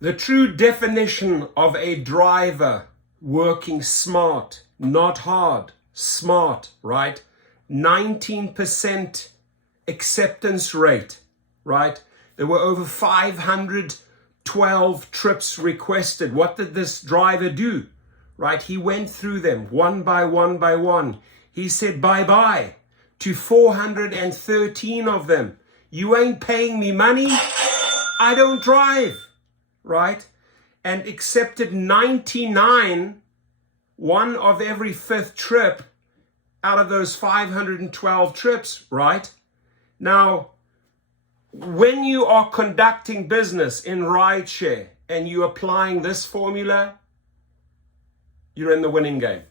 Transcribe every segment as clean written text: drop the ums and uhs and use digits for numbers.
The true definition of a driver working smart, not hard, smart, right? 19% acceptance rate, right? There were over 512 trips requested. What did this driver do, right? He went through them one by one by one. He said bye-bye to 413 of them. You ain't paying me money, I don't drive, right? And accepted 99, one of every fifth trip out of those 512 trips, right? Now, when you are conducting business in Rideshare and you're applying this formula, you're in the winning game.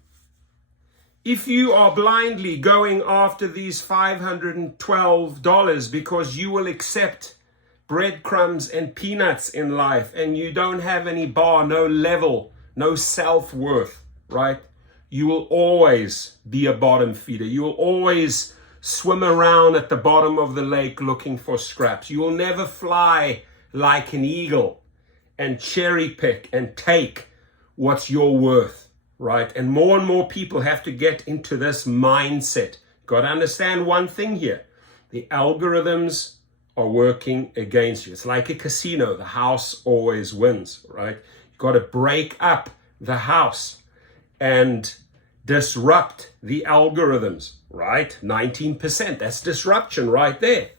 If you are blindly going after these $512 because you will accept breadcrumbs and peanuts in life and you don't have any bar, no level, no self-worth, right? You will always be a bottom feeder. You will always swim around at the bottom of the lake looking for scraps. You will never fly like an eagle and cherry pick and take what's your worth. Right? And more people have to get into this mindset. Got to understand one thing here. The algorithms are working against you. It's like a casino. The house always wins, right? You've got to break up the house and disrupt the algorithms, right? 19%. That's disruption right there.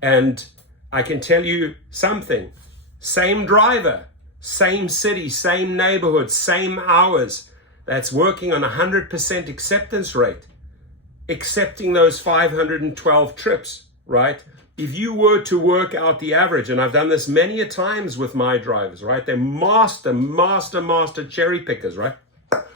And I can tell you something. Same driver, same city, same neighborhood, same hours. That's working on 100% acceptance rate, accepting those 512 trips, right? If you were to work out the average, and I've done this many a times with my drivers, right? They're master cherry pickers, right?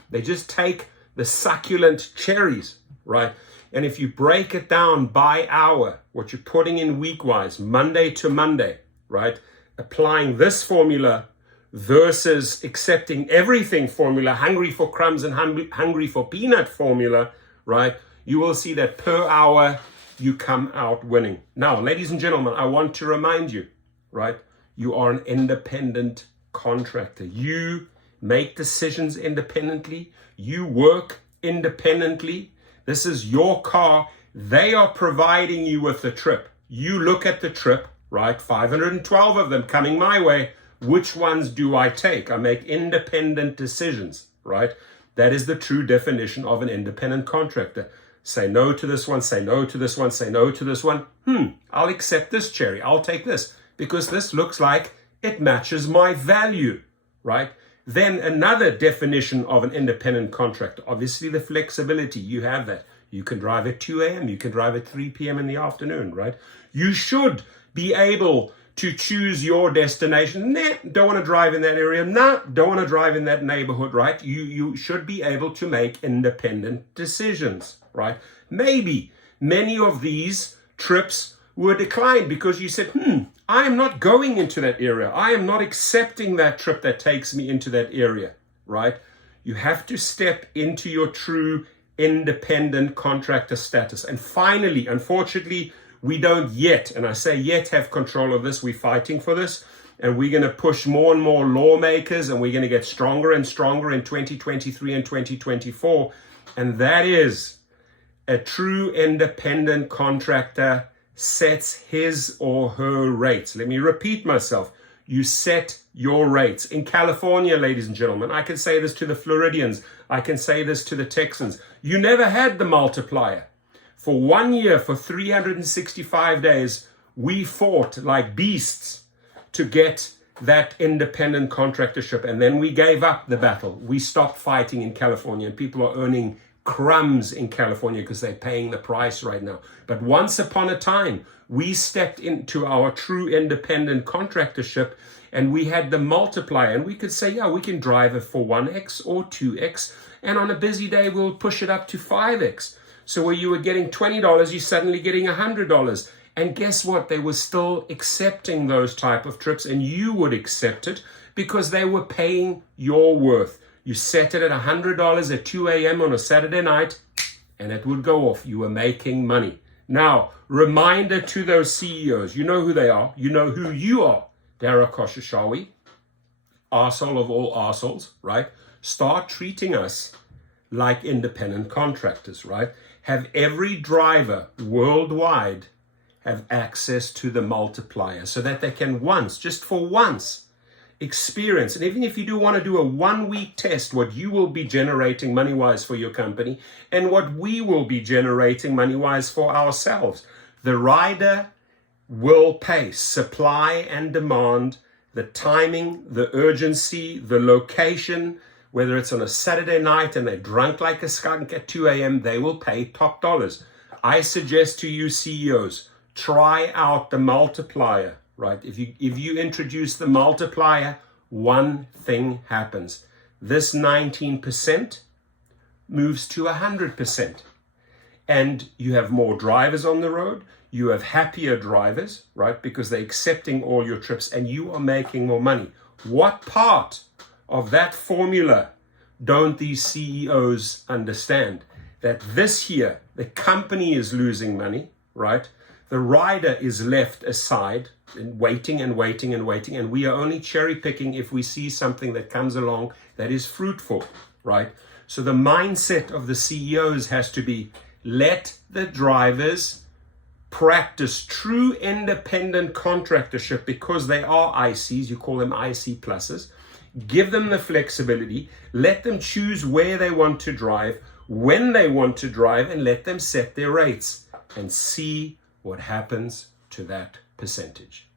They just take the succulent cherries, right? And if you break it down by hour, what you're putting in week-wise, Monday to Monday, right? Applying this formula versus accepting everything formula, hungry for crumbs and hungry for peanut formula, right? You will see that per hour you come out winning. Now, ladies and gentlemen, I want to remind you, right? You are an independent contractor. You make decisions independently. You work independently. This is your car. They are providing you with the trip. You look at the trip, right? 512 of them coming my way. Which ones do I take? I make independent decisions, right? That is the true definition of an independent contractor. Say no to this one, say no to this one, say no to this one. I'll accept this cherry. I'll take this because this looks like it matches my value, right? Then another definition of an independent contractor, obviously the flexibility, you have that. You can drive at 2 a.m., you can drive at 3 p.m. in the afternoon, right? You should be able to choose your destination. Don't want to drive in that area. Don't want to drive in that neighborhood, right? You should be able to make independent decisions, right? Maybe many of these trips were declined because you said, I am not going into that area. I am not accepting that trip that takes me into that area, right? You have to step into your true independent contractor status. And finally, unfortunately, we don't yet, and I say yet, have control of this. We're fighting for this, and we're going to push more and more lawmakers, and we're going to get stronger and stronger in 2023 and 2024. And that is a true independent contractor sets his or her rates. Let me repeat myself. You set your rates. In California, ladies and gentlemen, I can say this to the Floridians. I can say this to the Texans. You never had the multiplier. For 1 year, for 365 days, we fought like beasts to get that independent contractorship. And then we gave up the battle. We stopped fighting in California. And people are earning crumbs in California because they're paying the price right now. But once upon a time, we stepped into our true independent contractorship and we had the multiplier. And we could say, yeah, we can drive it for 1x or 2x. And on a busy day, we'll push it up to 5x. So where you were getting $20, you're suddenly getting $100. And guess what? They were still accepting those type of trips, and you would accept it because they were paying your worth. You set it at $100 at 2 a.m. on a Saturday night, and it would go off. You were making money. Now, reminder to those CEOs, you know who they are. You know who you are. Dara Koshashawi. arsehole of all arseholes, right? Start treating us like independent contractors, right? Have every driver worldwide have access to the multiplier so that they can just for once, experience. And even if you do want to do a 1-week test, what you will be generating money-wise for your company and what we will be generating money-wise for ourselves. The rider will pay. Supply and demand, the timing, the urgency, the location, whether it's on a Saturday night and they're drunk like a skunk at 2 a.m., they will pay top dollars. I suggest to you CEOs, try out the multiplier, right? If you introduce the multiplier, one thing happens. This 19% moves to 100%. And you have more drivers on the road. You have happier drivers, right? Because they're accepting all your trips and you are making more money. What part of that formula don't these CEOs understand? That this year, the company is losing money, right? The rider is left aside and waiting and waiting and waiting. And we are only cherry picking if we see something that comes along that is fruitful, right? So the mindset of the CEOs has to be, let the drivers practice true independent contractorship because they are ICs. You call them IC pluses. Give them the flexibility. Let them choose where they want to drive, when they want to drive, and let them set their rates and see what happens to that percentage.